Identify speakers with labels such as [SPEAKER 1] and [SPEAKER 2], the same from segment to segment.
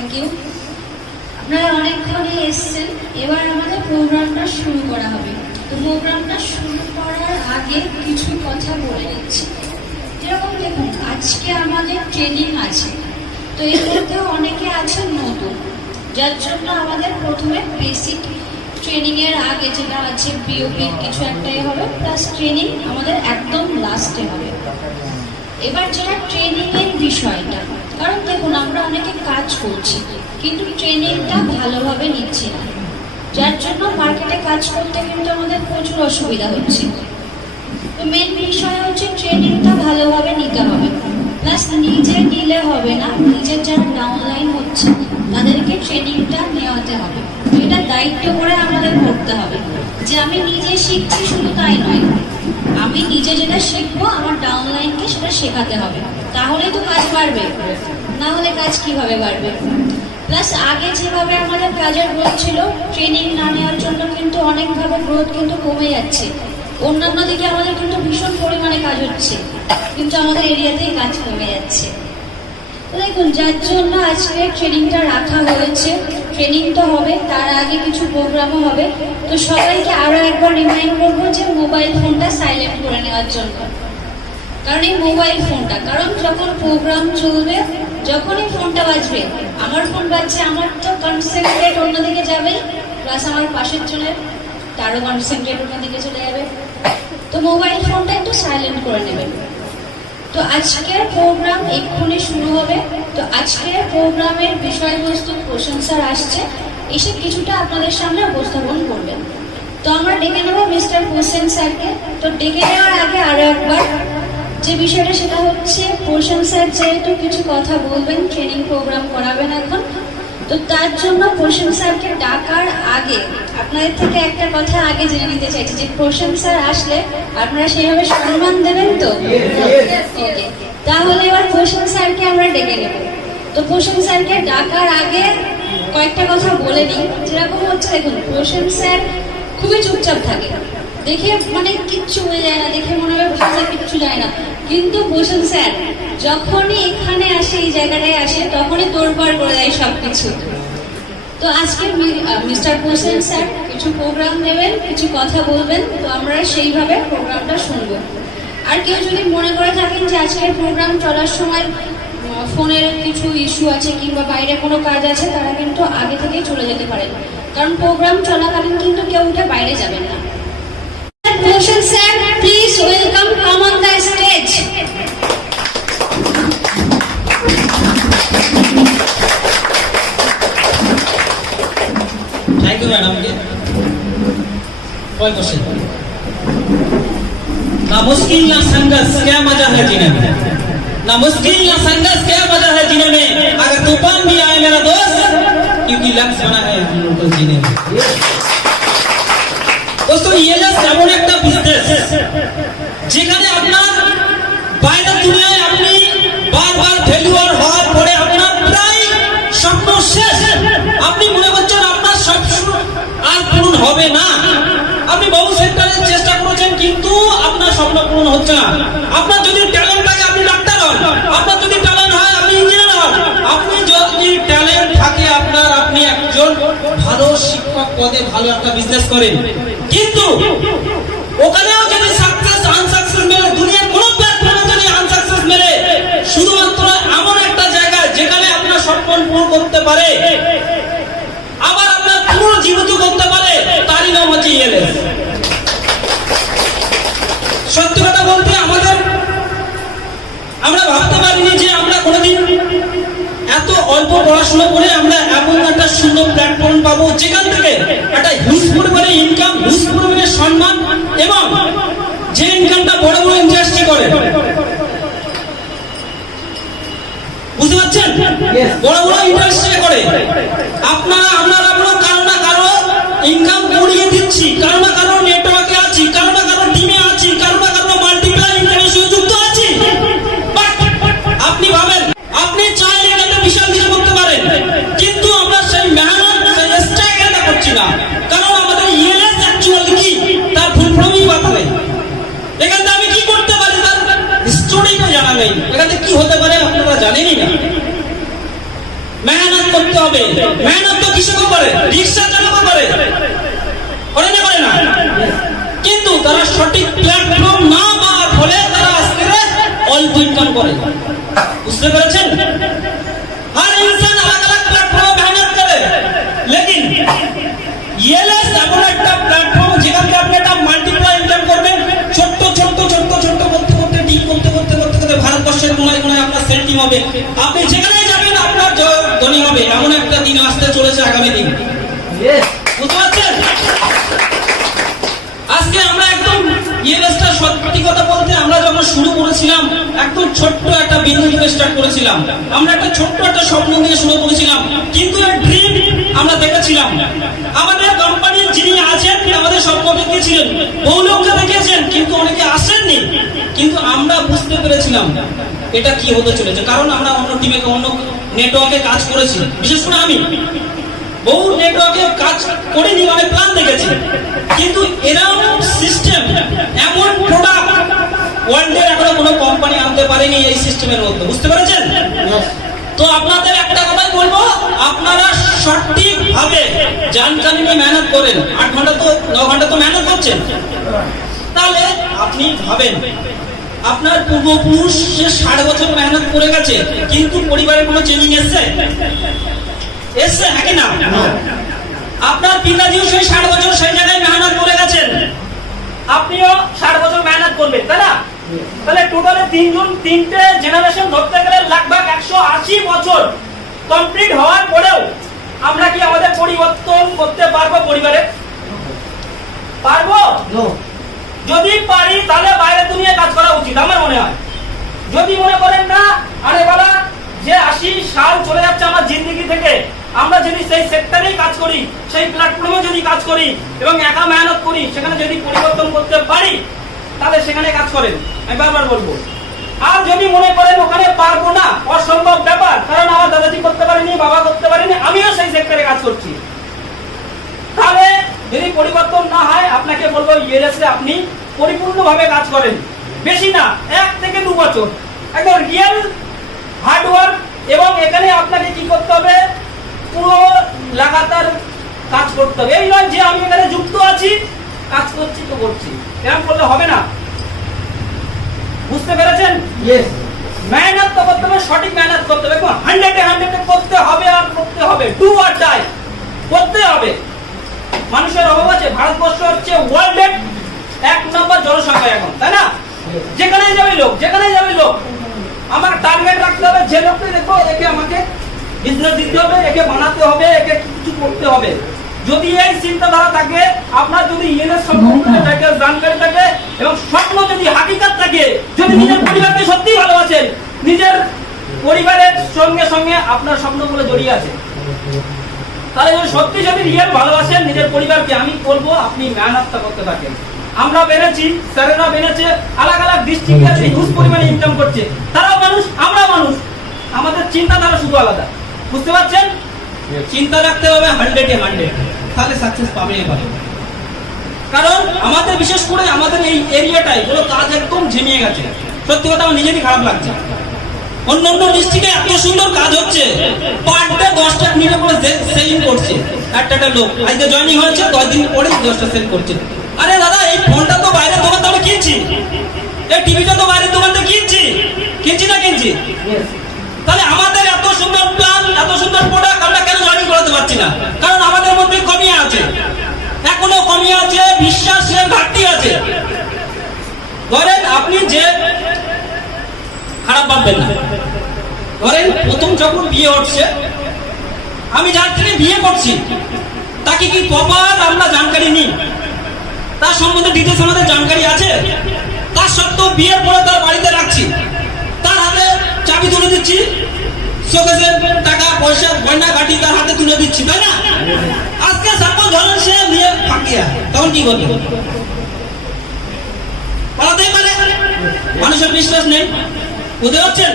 [SPEAKER 1] Thank you আপনারা অনেকক্ষণে এসছেন। এবার আমাদের প্রোগ্রামটা শুরু করা হবে। তো প্রোগ্রামটা শুরু করার আগে কিছু কথা বলে নিচ্ছি। যেরকম দেখুন, আজকে আমাদের ট্রেনিং আছে। তো এর মধ্যে অনেকে আছেন নতুন। যার জন্য আমাদের প্রথমে বেসিক ট্রেনিং এর আগে যেটা আছে বিওপি কিছু একটাই হবে। প্লাস ট্রেনিং আমাদের একদম লাস্টে হবে। এবার যেটা ট্রেনিং এর বিষয়টা, কারণ দেখুন আমরা অনেকে কাজ করছি, কিন্তু ট্রেনিংটা ভালোভাবে নিচ্ছি না। যার জন্য মার্কেটে কাজ করতে কিন্তু আমাদের প্রচুর অসুবিধা হচ্ছে। তো মেন বিষয় হচ্ছে ট্রেনিংটা ভালোভাবে নিতে হবে। প্লাস নিজে নিলে হবে না, নিজের যারা ডাউনলাইন হচ্ছে, তাদেরকে ট্রেনিংটা নেওয়াতে হবে। এটা দায়িত্ব করে আমাদের করতে হবে। যে আমি নিজে শিখছি শুধু তাই নয় শিখব, আমার ডাউনলাইনকে সেটা শেখাতে হবে। তাহলে তো কাজ বাড়বে। না হলে কাজ কীভাবে বাড়বে? প্লাস আগে যেভাবে আমাদের কাজের গ্রোথ ছিল ট্রেনিং না নেওয়ার জন্য কিন্তু অনেকভাবে গ্রোথ কিন্তু কমে যাচ্ছে। অন্যান্য দিকে আমাদের কিন্তু ভীষণ পরিমাণে কাজ হচ্ছে। কিন্তু আমাদের এরিয়াতেই কাজ কমে যাচ্ছে। দেখুন, যার জন্য আজকে ট্রেনিংটা রাখা হয়েছে ট্রেনিং তো হবে, তার আগে কিছু প্রোগ্রামও হবে। তো সবাইকে আরও একবার রিমাইন্ড করব যে মোবাইল ফোনটা সাইলেন্ট করে নেওয়ার জন্য। কারণ এই মোবাইল ফোনটা কারণ যখন প্রোগ্রাম চলবে, যখনই ফোনটা বাজবে, আমার ফোন বাজছে, আমার তো কনসেন্ট্রেট অন্যদিকে যাবে প্লাস আমার পাশের জনের, তারও কনসেন্ট্রেট অন্যদিকে চলে যাবে। তো মোবাইল ফোনটা একটু সাইলেন্ট করে নেবেন। তো আজকের প্রোগ্রাম এক্ষুনি শুরু হবে। তো আজকের প্রোগ্রামের বিষয়বস্তু প্রশংসার আসছে। এসে কিছুটা আপনাদের সামনে উপস্থাপন করবেন। তো আমরা ডেকে নেব মিস্টার হোসেন স্যারকে। তো ডেকে নেওয়ার আগে আরও একবার, যে বিষয়টা সেটা হচ্ছে, প্রশংসার যেহেতু কিছু কথা বলবেন ট্রেনিং প্রোগ্রাম করাবেন এখন। তো তার জন্য পোষণ স্যারকে ডাকার আগে আপনাদের থেকে একটা কথা আগে জেনে নিতে চাইছি যে পোষণ স্যার আসলে আপনারা সেইভাবে সম্মান দেবেন তো? তাহলে এবার পোষণ স্যারকে আমরা ডেকে নেব। তো পোষণ স্যারকে ডাকার আগে কয়েকটা কথা বলে নিই। যেরকম হচ্ছে দেখুন পোষণ স্যার খুবই চুপচাপ থাকে। দেখে মানে কিচ্ছু হয়ে যায় না, দেখে মনে হবে ভাষা কিচ্ছু যায় না। কিন্তু ভূষণ স্যার যখনই এখানে আসে এই জায়গাটায় আসে তখনই তোড়পাড় করে দেয় সবকিছু। তো আজকে মিস্টার ভূষণ স্যার কিছু প্রোগ্রাম নেবেন কিছু কথা বলবেন তো আমরা সেইভাবে প্রোগ্রামটা শুনব। আর কেউ যদি মনে করে থাকেন যে আজকের প্রোগ্রাম চলার সময় ফোনের কিছু ইস্যু আছে কিংবা বাইরে কোনো কাজ আছে তারা কিন্তু আগে থেকেই চলে যেতে পারেন কারণ প্রোগ্রাম চলাকালীন কিন্তু কেউ উঠে বাইরে যাবেন না। sir, please welcome come on the stage.
[SPEAKER 2] Thank you madam जी कोई क्वेश्चन ना मुश्किल ना संघर्ष क्या मजा है जीने में ना मुश्किल ना संघर्ष क्या मजा है जीने में अगर तूफान भी आए मेरा दोस्त क्योंकि लक्ष्य बना है हम लोग को जीने में দোস্ত ইএলএস এমন একটা বিজনেস যেখানে আপনার বাইরের দুনিয়ায় আপনি বারবার ফেলিওর হওয়ার পরে আপনার প্রায় স্বপ্ন শেষ আপনি পূরণ হবে না। আপনি বহু সেক্টরে চেষ্টা করেছেন, কিন্তু আপনার স্বপ্ন পূরণ হচ্ছে না। আপনার যদি ট্যালেন্ট থাকে, আপনি ডাক্তার হন। আপনার যদি ট্যালেন্ট হয়, আপনি ইঞ্জিনিয়ার হন। আপনি যদি ট্যালেন্ট থাকে, আপনার আপনি একজন ভালো শিক্ষক পদে ভালো একটা বিজনেস করেন। কিন্তু ওখানেও যদি সাকসেস আনসাকসেস মেলে, দুনিয়ার কোন প্ল্যাটফর্মে যদি আনসাকসেস মেলে, শুধুমাত্র এমন একটা জায়গা যেখানে আপনার স্বপ্ন পূরণ করতে পারে, আবার আপনার পুরো জীবিত করতে পারে হচ্ছে ইএলএস সত্যি কথা বলতে আমাদের আমরা ভাবতে পারিনি যে আমরা কোনোদিন এত অল্প পড়াশোনা করে আমরা এমন একটা সুন্দর প্ল্যাটফর্ম পাবো যেখান থেকে একটা হিউজ পরিমাণে ইনকাম হিউজ পরিমাণে সম্মান এবং যে ইনকামটা বড় বড় ইন্ডাস্ট্রি করে। বুঝতে পারছেন? বড় বড় ইন্ডাস্ট্রি করে। আপনারা না কারও ইনকাম দিচ্ছি। না কারও নেটওয়ার্কে আছি না কারও টিমে আছি না কারও মাল্টিপ্লাই ইন্টারনেশনাল যুক্ত আছি। আপনি ভাবেন, আপনি চাইলে এটাতে বিশাল কিছু করতে পারেন। কিন্তু আমরা সেই মেহনত করছি না। কারণ আমাদের ইএলএস অ্যাকচুয়ালি কি? তার ফুল ফর্মই বাতাবে এখানে আমি কি করতে পারি? তার স্টোরিটা জানা নেই। এখানে কি হতে পারে আপনারা জানেনই না। মেহনত করতে হবে। মেহনত তো কৃষকও করে রিক্সা করে করে না করে না কিন্তু তারা সঠিক প্ল্যাটফর্ম না পাওয়ার ফলে তারা আজকে অল্প ইনকাম করে বুঝতে পেরেছেন हर इंसान अलग अलग प्लेटफॉर्म मेहनत करे लेकिन ইএলএস এমন একটা প্ল্যাটফর্ম যেখান থেকে আপনি একটা মাল্টিপ্লাই ইনকাম করবেন ছোট্ট ছোট্ট ছোট্ট ছোট্ট করতে করতে ডিল করতে করতে করতে করতে ভারতবর্ষের কোনায় কোনায় আপনার সেন্টিং হবে আপনি যেখানেই যাবেন আপনার জ- ধনী হবে এমন একটা দিন আসতে চলেছে আগামী দিন বুঝতে পারছেন? আজকে আমরা একদম বলতে আমরা যখন শুরু করেছিলাম, একদম ছোট্ট একটা স্টার্ট করেছিলাম। আমরা একটা ছোট্ট একটা স্বপ্ন শুরু করেছিলাম, কিন্তু কোম্পানির যিনি আছেন আমাদের বহু লোককে দেখিয়েছেন, কিন্তু অনেকে আসেননি। কিন্তু আমরা বুঝতে পেরেছিলাম এটা কি হতে চলেছে। কারণ আমরা অন্য টিমে অন্য নেটওয়ার্কে কাজ করেছি। বিশেষ করে আমি। বহু নেটওয়ার্কে কাজ করিনি মানে প্ল্যান দেখেছি। কিন্তু এরকম সিস্টেম এমন প্রোডাক্ট ওয়ার্ল্ডের এখনও কোনো কোম্পানি আনতে পারেনি এই সিস্টেমের মধ্যে। বুঝতে পেরেছেন? তো আপনাদের একটা কথাই বলব আপনারা সঠিক ভাবে জানকারি নিয়ে মেহনত করেন। আট ঘণ্টা তো ন ঘণ্টা তো মেহনত করছেন। তাহলে আপনি ভাবেন আপনার পূর্বপুরুষ সে ষাট বছর মেহনত করে গেছে কিন্তু পরিবারের কোনো চেঞ্জিং এসছে? এসছে হ্যাঁ কি না। আপনার পিতাজিও সেই ষাট বছর সেই জায়গায় মেহনত করে গেছেন। আপনিও ষাট বছর মেহনত করবেন তাই না? তাহলে টোটালে তিনজন তিনটে জেনারেশন ধরতে গেলে লাগভাগ একশো আশি বছর কমপ্লিট হওয়ার পরেও আমরা কি আমাদের পরিবর্তন করতে পারব পরিবারে? পারব? যদি পারি তাহলে বাইরে দুনিয়ায় কাজ করা উচিত আমার মনে হয়। যদি মনে করেন না আরে বাবা যে আশি সাল চলে যাচ্ছে আমার জিন্দগি থেকে আমরা যদি সেই সেক্টরেই কাজ করি, সেই প্ল্যাটফর্মে যদি কাজ করি এবং একা মেহনত করি, সেখানে যদি পরিবর্তন করতে পারি, তাহলে সেখানে কাজ করেন। আমি বারবার বলব। আর যদি মনে করেন ওখানে পারব না, অসম্ভব ব্যাপার, কারণ আমার দাদাজি করতে পারেনি, বাবা করতে পারেনি, আমিও সেই সেক্টরে কাজ করছি। তাহলে যদি পরিবর্তন না হয়, আপনাকে বলব ইএলএসে আপনি পরিপূর্ণভাবে কাজ করেন। বেশি না, এক থেকে দু বছর। একদম রিয়েল হার্ডওয়ার্ক এবং এখানে আপনাকে কি করতে হবে? পুরো লাগাতার কাজ করতে হবে। এই নয় যে আমি এখানে যুক্ত আছি কাজ করছি তো করছি। এরকম করলে হবে না। বুঝতে পেরেছেন? মেহনত তো করতে হবে সঠিক মেহনত করতে হবে। হান্ড্রেডে হান্ড্রেডে করতে হবে আর করতে হবে। ডু আর ডাই করতে হবে। মানুষের অভাব আছে। ভারতবর্ষ হচ্ছে ওয়ার্ল্ডের এক নম্বর জনসংখ্যা এখন তাই না? যেখানে যাবে লোক যেখানে যাবে লোক আমার টার্গেট রাখতে হবে যে লোককে দেখব একে আমাকে বিজনেস দিতে হবে একে বানাতে হবে একে কিছু করতে হবে। যদি এই চিন্তাধারা থাকে আপনার যদি ইএনএস সম্পর্কে থাকে জানকারি থাকে এবং স্বপ্ন যদি হাকিকাত থাকে যদি নিজের পরিবারকে সত্যি ভালোবাসেন নিজের পরিবারের সঙ্গে সঙ্গে আপনার স্বপ্নগুলো জড়িয়ে আছে। তাহলে যদি সত্যি যদি রিয়েল ভালোবাসেন নিজের পরিবারকে আমি বলব আপনি মেহনতটা করতে থাকেন। আমরা বেড়েছি স্যারেরা বেড়েছে আলাদা আলাদা ডিস্ট্রিক্টে হিউজ পরিমাণে ইনকাম করছে। তারাও মানুষ আমরা মানুষ। আমাদের চিন্তাধারা শুধু আলাদা। বুঝতে পারছেন? চিন্তা রাখতে হবে হান্ড্রেডে হান্ড্রেড তাহলে সাকসেস পাবেই পাবে কারণ আমাদের বিশেষ করে আমাদের এই এরিয়াটাই কোনো কাজ একদম ঝিমিয়ে গেছে। সত্যি কথা আমার নিজেরই খারাপ লাগছে। অন্য অন্য ডিস্ট্রিক্টে এত সুন্দর কাজ হচ্ছে। পার ডে দশটা মিনিটে করে সেলিং করছে। একটা একটা লোক। আজকে জয়েনিং হয়েছে দশ দিন পরে দশটা সেল করছে। আরে দাদা এই ফোনটা তো বাইরের দোকান থেকে কিনছি। এই টিভিটা তো বাইরের দোকান থেকে কিনছি। কিনছি না কিনছি? তাহলে আমাদের এত সুন্দর প্ল্যান এত সুন্দর প্রোডাক্ট আমরা কেন জয়েনিং করাতে পারছি না? কারণ আমাদের মধ্যে কমি আছে। এখনও কমি আছে বিশ্বাসের ঘাটতি আছে। ধরেন আপনি যে খারাপ ভাববেন না। ধরেন প্রথম যখন বিয়ে হচ্ছে, আমি যার থেকে বিয়ে করছি, তাকে কি কবার আমরা জানকারি নিই? তার সম্বন্ধে ডিটেলস আমাদের জানকারি আছে? তার সত্ত্বেও বিয়ের পরে তার বাড়িতে রাখছি। তার হাতে চাবি তুলে দিচ্ছি। টাকা, পয়সা, গয়না তার হাতে তুলে দিচ্ছি, তাই না? আজকে সাপোজ ধরেন সে বিয়ে ফাঁকিয়া। তখন কি করবে পালাতেই পারে। মানুষের বিশ্বাস নেই। বুঝতে পারছেন?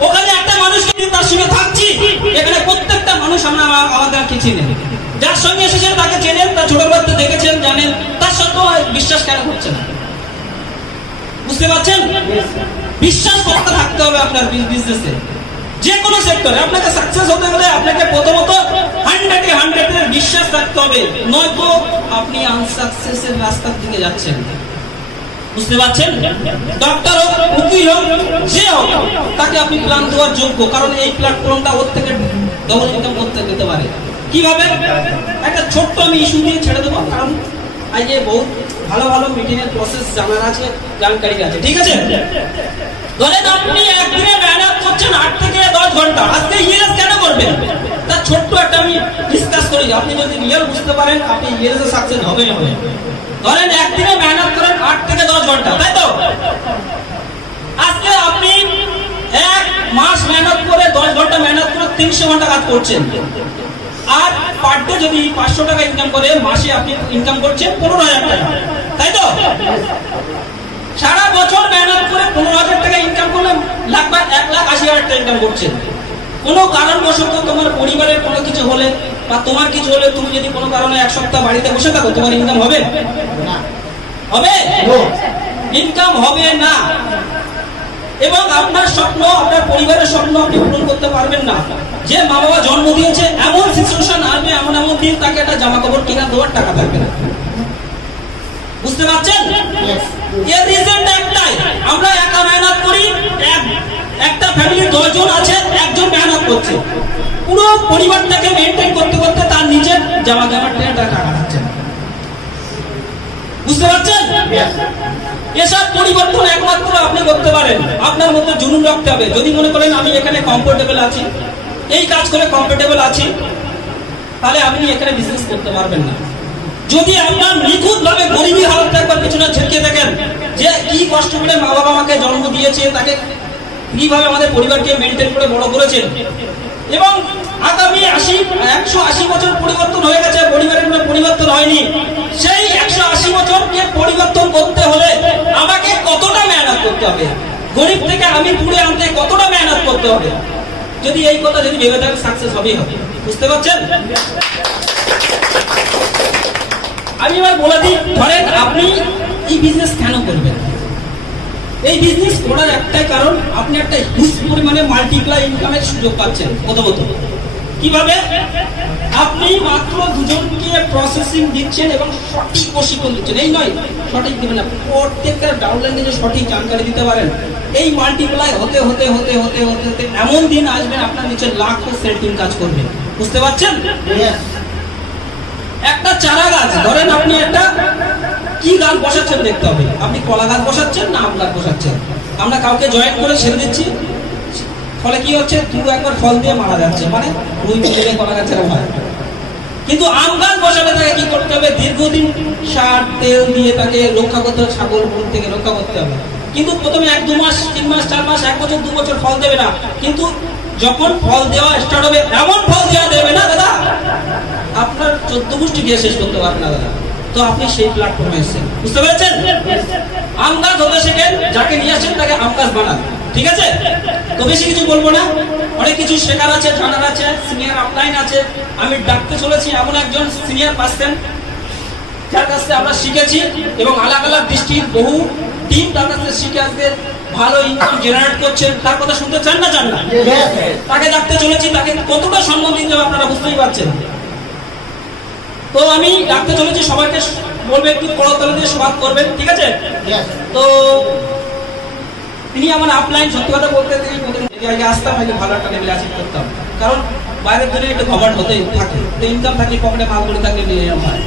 [SPEAKER 2] ওখানে একটা মানুষ তার সঙ্গে থাকছি। এখানে প্রত্যেকটা মানুষ আমরা আমা- আমাদেরকে চিনে যার সঙ্গে এসেছেন, তাকে চেনেন, তার ছোট বাচ্চা দেখেছেন, জানেন, তার সত্ত্বেও বিশ্বাস কেন করছে না। বুঝতে পারছেন? বিশ্বাস করতে থাকতে হবে আপনার বিজনেসে যে কোনো সেক্টরে আপনাকে সাকসেস হতে গেলে আপনাকে প্রথমত হান্ড্রেডে হান্ড্রেডের বিশ্বাস রাখতে হবে। নয়তো আপনি আনসাকসেসের রাস্তার দিকে যাচ্ছেন। বুঝতে পারছেন? ডক্টর হোক, উকিল হোক, যে হোক, তাকে আপনি প্ল্যান দেওয়ার যোগ্য। কারণ এই প্ল্যাটফর্মটা ওর থেকে ডবল ইনকাম করতে পারে। কীভাবে? একটা ছোট্ট আমি ইস্যু নিয়ে ছেড়ে দেবো। কারণ আজকে বহুত ভালো ভালো মিটিং এর প্রসেস জানার আছে জানকারি আছে, ঠিক আছে? ধরেন আপনি একদিনে মেহনত করছেন আট থেকে দশ ঘণ্টা। আজকে ইয়েস কেন করবেন? তার ছোট্ট একটা আমি ডিসকাস করি, আপনি যদি রিয়েল বুঝতে পারেন, আপনি ইয়েস সাকসেস হবে হবে। ধরেন একদিনে মেহনত করেন আট থেকে দশ ঘণ্টা, তাই তো? আজকে আপনি এক মাস মেহনত করে দশ ঘণ্টা মেহনত করে তিনশো ঘণ্টা কাজ করছেন। আর পার ডে যদি পাঁচশো টাকা ইনকাম করে মাসে আপনি ইনকাম করছেন পনেরো হাজার টাকা। তাই তো? সারা বছর মেহনত করে পনেরো হাজার টাকা ইনকাম করলে লাখ বা এক লাখ আশি হাজার টাকা ইনকাম করছেন। কোনো কারণবশত তোমার পরিবারের কোনো কিছু হলে বা তোমার কিছু হলে তুমি যদি কোনো কারণে এক সপ্তাহ বাড়িতে বসে থাকো তোমার ইনকাম হবে? হবে? ইনকাম হবে না। এবং আপনার স্বপ্ন আপনার পরিবারের স্বপ্ন আপনি পূরণ করতে পারবেন না। যে মা বাবা জন্ম দিয়েছে এমন সিচুয়েশন আসবে এমন এমন দিন তাকে একটা জামা কাপড় কেনা দেওয়ার টাকা থাকবে না। বুঝতে পারছেন? এর রিজনটা একটাই আমরা একা মেহনত করি এক- একটা ফ্যামিলি দশজন আছে একজন মেহনত করছে। পুরো পরিবারটাকে মেনটেন করতে করতে তার নিজের জামা জামার টেনে তার টাকা না। বুঝতে পারছেন? এসব পরিবর্তন একমাত্র আপনি করতে পারেন। আপনার মধ্যে জুনুন রাখতে হবে। যদি মনে করেন আমি এখানে কমফোর্টেবল আছি, এই কাজ করে কমফোর্টেবল আছি, তাহলে আপনি এখানে বিজনেস করতে পারবেন না। যদি আপনার নিখুঁত ভাবে গরিবী হালতটা একবার পিছনে ঝেঁকে দেখেন, যে কি কষ্ট করে মা বাবা আমাকে জন্ম দিয়েছে, তাকে কীভাবে আমাদের পরিবারকে মেনটেন করে বড় করেছেন এবং আগামী আশি, একশো আশি বছর পরিবর্তন হয়ে গেছে, পরিবারের পরিবর্তন হয়নি। সেই একশো আশি বছরকে পরিবর্তন করতে হলে আমাকে কতটা মেহনত করতে হবে? গরিব থেকে আমি পুড়ে আনতে কতটা মেহনত করতে হবে? যদি এই কথা যদি ভেবে থাকেন সাকসেস হবেই হবে। বুঝতে পারছেন? আমি এবার বলে দিই, ধরেন আপনি এই বিজনেস কেন করবেন? এই বিজনেস করার একটাই কারণ, আপনি একটা হিউজ পরিমাণে মাল্টিপ্লাই ইনকামের সুযোগ পাচ্ছেন, প্রথমত। কীভাবে? আপনি মাত্র দুজনকে প্রসেসিং দিচ্ছেন এবং সঠিক প্রশিক্ষণ দিচ্ছেন। এই নয়, সঠিক দিবেন না। প্রত্যেকটা ডাউনলাইনে যে সঠিক জানকারি দিতে পারেন। এই মাল্টিপ্লাই হতে হতে হতে হতে হতে হতে এমন দিন আসবেন আপনার নিচে লাখ সেন্টিং কাজ করবে। বুঝতে পারছেন? একটা চারা গাছ, ধরেন আপনি একটা কি গাছ বসাচ্ছেন দেখতে হবে। আপনি কলা গাছ বসাচ্ছেন না আম গাছ বসাচ্ছেন? আমরা কাউকে জয়েন করে ছেড়ে দিচ্ছি। ফলে কি হচ্ছে? দু একবার ফল দিয়ে মারা যাচ্ছে। মানে রুই দিলে কলা গাছের হয় কিন্তু আম গাছ বসাবে তাকে কি করতে হবে? দীর্ঘদিন সার, তেল দিয়ে তাকে রক্ষা করতে হবে, ছাগল গরু থেকে রক্ষা করতে হবে। কিন্তু প্রথমে এক, দু মাস, তিন মাস, চার মাস, এক বছর, দু বছর ফল দেবে না। কিন্তু যখন ফল দেওয়া স্টার্ট হবে, এমন ফল দেওয়া দেবে না দাদা? আপনার চোদ্দ গোষ্ঠী দিয়ে শেষ করতে পারবেন না দাদা। তো আপনি সেই প্ল্যাটফর্মে এসেছেন। বুঝতে পেরেছেন? আম গাছ হতে শেখেন, যাকে নিয়ে আসেন তাকে আম গাছ বানান। ঠিক আছে? তো বেশি কিছু বলব না। অনেক কিছু শেখার আছে, জানার আছে সিনিয়র আপলাইন আছে। আমি ডাকতে চলেছি এমন একজন সিনিয়র পার্সন যার কাছ থেকে আমরা শিখেছি এবং আলাদা আলাদা দৃষ্টির বহু টিম শিখে আজকে ভালো ইনকাম জেনারেট করছেন তার কথা শুনতে চান না চান না? তাকে ডাকতে চলেছি তাকে কতটা সম্মান দিতে হবে আপনারা বুঝতেই পারছেন। তো আমি ডাকতে চলেছি সবাইকে বলবে একটু করতালি দিয়ে স্বাগত করবেন ঠিক আছে? তো তিনি আমার আপলাইন সত্যি কথা বলতে তিনি আগে আসতাম আগে ভালো একটা লেভেলে অ্যাচিভ করতাম। কারণ বাইরের দুনিয়া একটু কভার হতেই থাকে তো ইনকাম থাকলে পকেটে মাল করে থাকলে নিয়ে হয়।